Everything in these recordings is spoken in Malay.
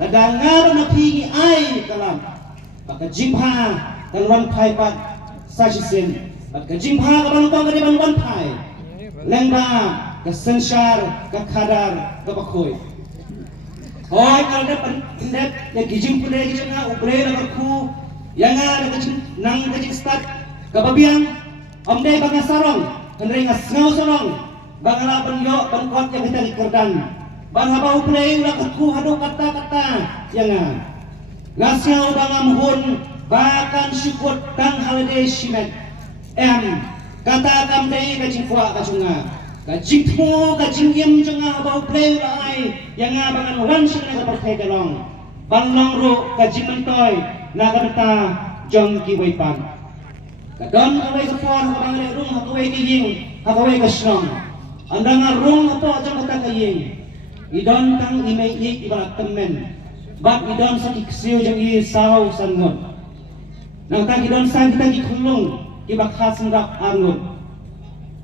Kadangar na pingi ay kalam. Pakajimha kalwan pai pat sajisin. Pakajimha kabalubang kadiban pai. Lengba kasensyar kakadar kabakoy. Hoy kalau pendet ya gijing pulai gijing na ubre na berku yang na gijing nang gijing start kababiang omdai banga sarong henry ngasngau sarong bangala benyo bangkot yang kita dikerdan bang haba ubre ulah berku hadu kata-kata yang na ngasngau banga muhun bahkan syukur dan holiday shimet kata kamdai gijing kuat kacunga kajing tu kajing yam janga bau play lai yang abangan wan sing na pertai kalong balong ro kajing mentoy na kata jong ki wei pan kadon kawai kapon kabang le rung hakawai ki ying hakawai kasnong andang rung apo jong kata kaying idon tang imei ik ibarat temen bak idon sa iksiu jong i saw sangon nang tang idon sang kita ki khulung ki bakha sangrap arngut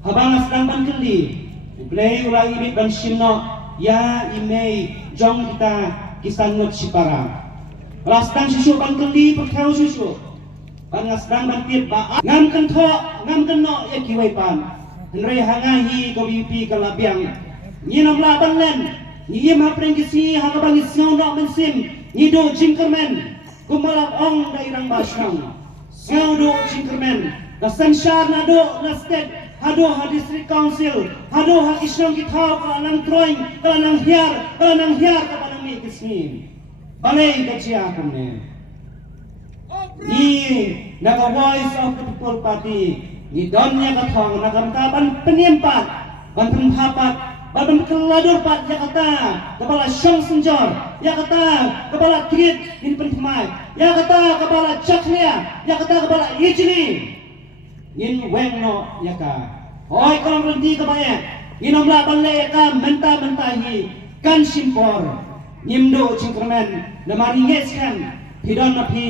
habang asdang ban keli play ulai ibit ban shimno ya imei jong kita kisangot sipara lastan susu ban keli perkau susu ban asdang ban tip ba ngam kan tho ngam kan no ya kiwai pan henry hangahi ko bipi kalabiang ni namla ban len ni ma prengisi ha ka bang isngau no mensim ni do jingkermen kumalap ong dairang basang ngau do jingkermen na sensyar na do na state hado ha district council hado ha isyong kithaw ka nang drawing ka nang hiar ka nang mi kisni balay ka siya kami ni naga voice of the people party ni donya kathong nagamtaban penyempat ban penghapat ban keladur pat ya kata kepala syong senjor ya kata kepala tigit in penthmai ya kata kepala chaklia ya kata kepala ijli yin weng no yaka hoy kalau berhenti kebanyak inom la balle ka menta hi kan simpor nyimdo cingkermen namari ngeskan hidon napi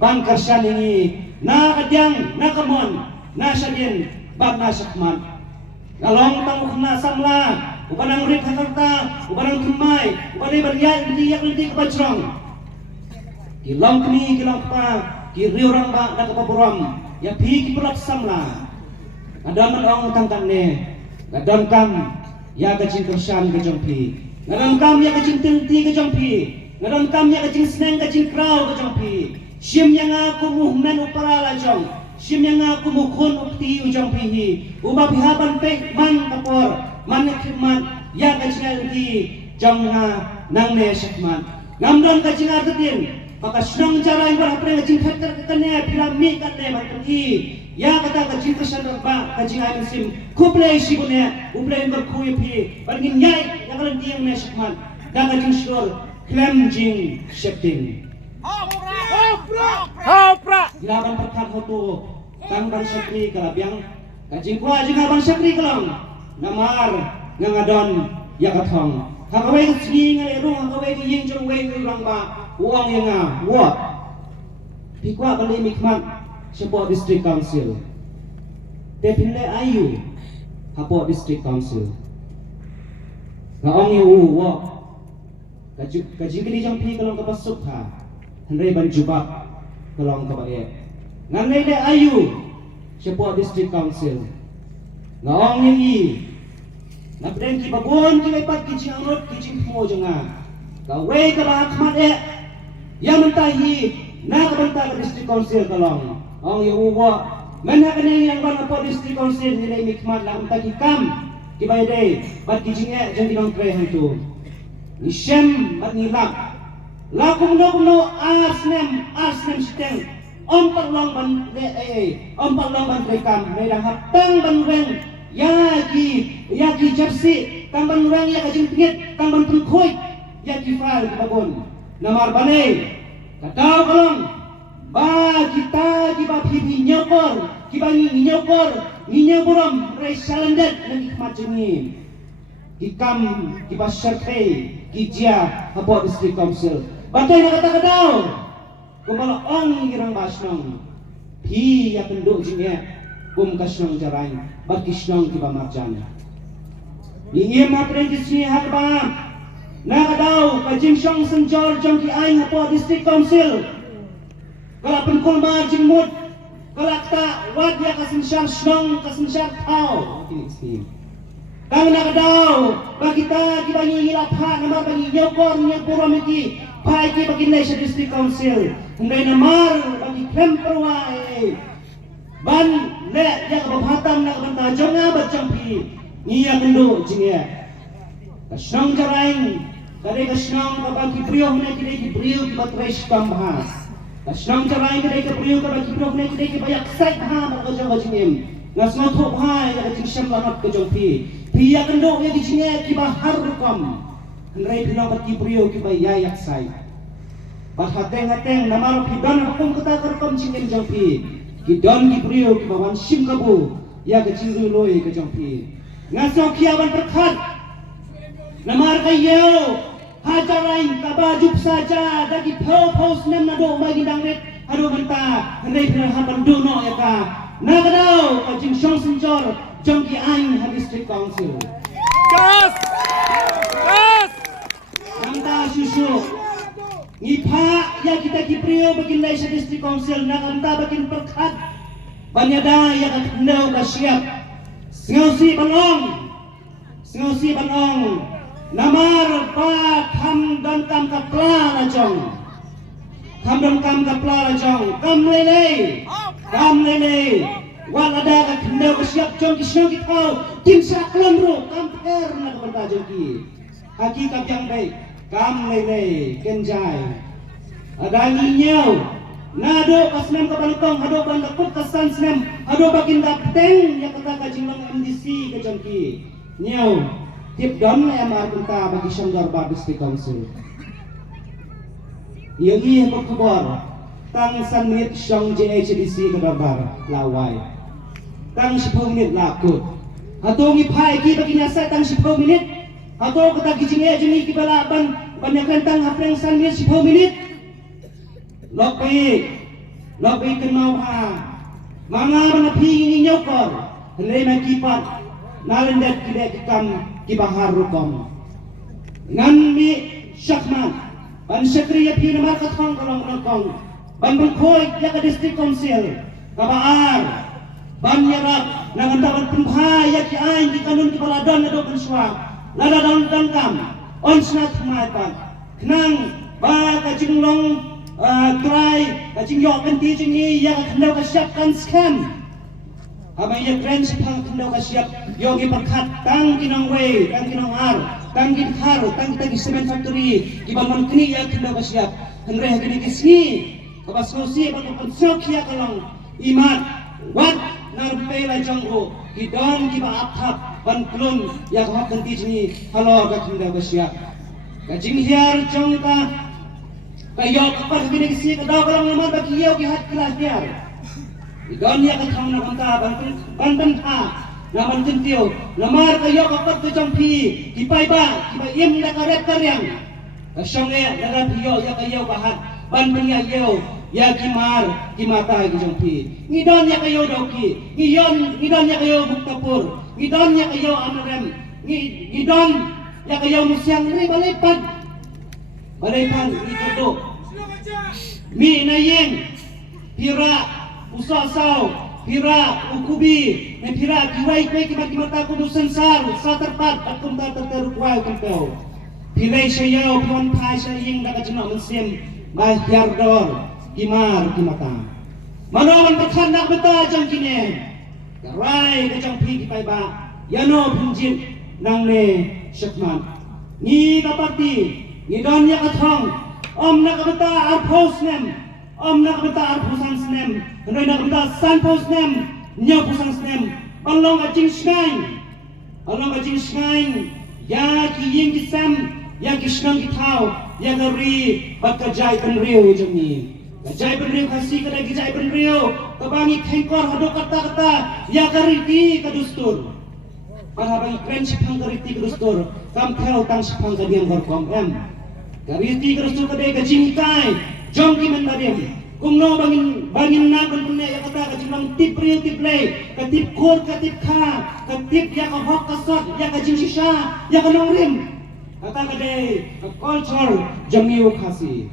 bang kersan ini na kadyang na kamon na syadin bab na sakman ngalong tamu kena samla ubanang urit hakarta ubanang tumai ubanay baryay hindi kebajrong kilong kini kilong pa kiri orang ba na kapaburam ya pi kipulak samla ada menong tangkan ne gadon kam ya kacing kersan kajong pi gadon kam ya kacing tilti kajong pi gadon kam ya kacing seneng kacing kraw kajong pi sim yang aku muhmen upara lajong sim yang aku mukhun upti ujong pi hi uba pihaban pe man kapor man khidmat ya kacing tilti jong nang ne sakman ngamdon kacing artetin maka senang cara yang berapa kacing khater kene pirami kane matri ya kata kacing kesan ba kacing ayin sim kuplay sibune uplay berkui pi bargin nyai yang kalian tiang nesman dan kacing sur klem jing shifting hapra ilaban perkat hotu kang bang syakri kalabiang kacing kuah jing abang syakri kalang namar ngangadon ya kathong hakawai kacing ngai rung hakawai ying jong wei urang ba uang yang wa pikwa bali mikmat Support District Council. Tepinle ayu Support District Council. Ngaong yu wa kajing kini jang pi kalong kapasuk ha. Henry ban jubak kalong kabaye. Nganle le ayu Support District Council. Ngaong yi napden ki babon ki lepat kijing angrot kijing mo jonga. Kawe ka bahakmat yang mentahi na kabanta ka District Council kalong. Ang iuwa mana kena yang bang apa district council nilai mikmat lah untuk kam kibay day bat kijinge jang dinong tray hantu isem bat nilak lakum no asnem siteng perlong ban ban tray kam medang haptang ban weng yaki jersey tang ban weng ya kajing pingit tang ban pengkoi yaki file kibabon namar banay kataw kalong ba kita kiba pipi nyokor kiba nyokor resalandet lagi kemacuni kikam kiba syarkai kijia Support District Council batai na kata-kataw kumala ong girang basnong pi ya penduk jinge kum kasnong jarain bakisnong kiba marjan Iya ma prengkisi hakba Nakadaw ka Jing Shong Senjor jong ki ay hapo district council. Kala penkulma Jing Mut kalakta wad ya kasensyar Shnong kasensyar Tau. Kang nakadaw bagita ki bangi hilapha namar bangi nyokor nyapuro miki pai ki bagi Malaysia District Council. Hendai namar bagi Kemperwai ban le ya kabhatam nak banta jonga bacampi niya kendo jinge. Kasnong jaraing kare kasnong kabagi priyo hne kide ki priyo ki batresh kambha. Kasnong jaraing kide ki priyo kabagi priyo hne kide ki bayak sai ha ma kajong jingem. Ngasno thop hai ya jing syam lanat kajong pi. Priya kendo ya ki jinge ki bahar kam. Hendai bilang ki priyo ki bayak sai. Bat hateng namaro ki don hukum kata kerkom jingem jong pi. Ki don ki priyo ki bawan sim kabu ya ke jingru loi kajong pi. Ngasno kiaban perkhat namar kayo hajarain kabajup saja dagi pos nem nado bagi dangret ado benta hendai berhapan dono ya ka nagadau ka Jing Shong Senjor jongki ain ha district council gas nanta susu ngipa ya kita kiprio bagi Malaysia district council naganta bagi perkat banyada ya ka kendau ka siap ngausi banong namar pa kham dan kam kapla lajong kam kapla lajong kam lele walada ka kendau siap jong ki syong ki tau tim saklon ro kam per na benda jong ki hakikat yang baik kam lele kenjai ada nyau nado kasnem ka balukong hado banda kut kasan snem hado baginda teng ya kata ka jinglong MDC ka jong ki nyau tip don MR kita bagi Syamdar Bar District Council. Yang ini berkhabar tang sanit Syong JHDC ke Darbar lawai. Tang 10 minit lakut. Atau ngipai ki bagi nyasai tang 10 minit. Atau kata kijing jeni ki balaban banyakan tang hapreng sanit 10 minit. Lopi kenau ha. Manga bana pi nyokor. Hendai makipat nalendat kidek kam ki bahar rukom ngan mi syakman ban sekriya pi namar kathong kolong kolong ban bangkoi ya ka district council kabaar ban yarap nangan dapat pumpha ya ki ain ki kanun ki baladon na do penswa lada daun dangkam on snat maipan knang ba ka jinglong try ka jingyok penti jingi ya ka kendau ka siapkan scam Abang ya keren sepang kendau kasiap yogi perkat tang kinong way tang kinong ar tang gikhar tang tagi cement factory gibangun kini ya kendau kasiap henre gini kisni kabas ngosi bang konsok ya kalong imat wat narpe la jangro gidon giba athap ban klun ya khap kanti jini halo ka kendau kasiap kajing hiar jongka kayo kapas gini kisni kadau kalong lamar bagi yogi hat kelas diar Idon ya ka thang na kanta ban ha na ban tintiu namar kayo kapat ke jongpi kipai ba kipai im na karep karyang kasyong ya darap hiyo ya kayo bahat ban penya yo ya kimar kimata ke jongpi ngidon ya kayo doki ngidon ya kayo buktapur ngidon ya kayo amarem ngidon ya kayo musyang ni balaipan ito mi na yeng pira usasau pira ukubi ne pira kiwai kwe kimata ko sensar sa terpat at kung tatarukwa kempel pilay sayo pion pai sa ying daga jino mensim bahyar dor kimar kimata manoman pathanak beta jang kine karai ka jang pi kipai ba yano punjit nang ne syakman ni kapati ni don ya kathong om na kabeta arphos nem om nak beta arpusan snem hendai nak beta sanpos snem nya pusan snem along ajing shngai ya ki ying ki sam ya ki shnang ki thau ya gari bakajai penriu jemi kajai penriu kasi kada gijai penriu kabangi thengkor hado kata ya gari ti kadustur para bang kren sipang gari ti kadustur kam thau tang sipang kadiam gorkom em gari ti kadustur kadai gajing kai jom ki men badem kumno bangin na kun punne ya kata ka jinong tip riu tip lay ka tip kor ka tip kha ka tip ya ka hok ka sot ya ka jing shisha ya ka nong rim kata kade culture jamiu khasi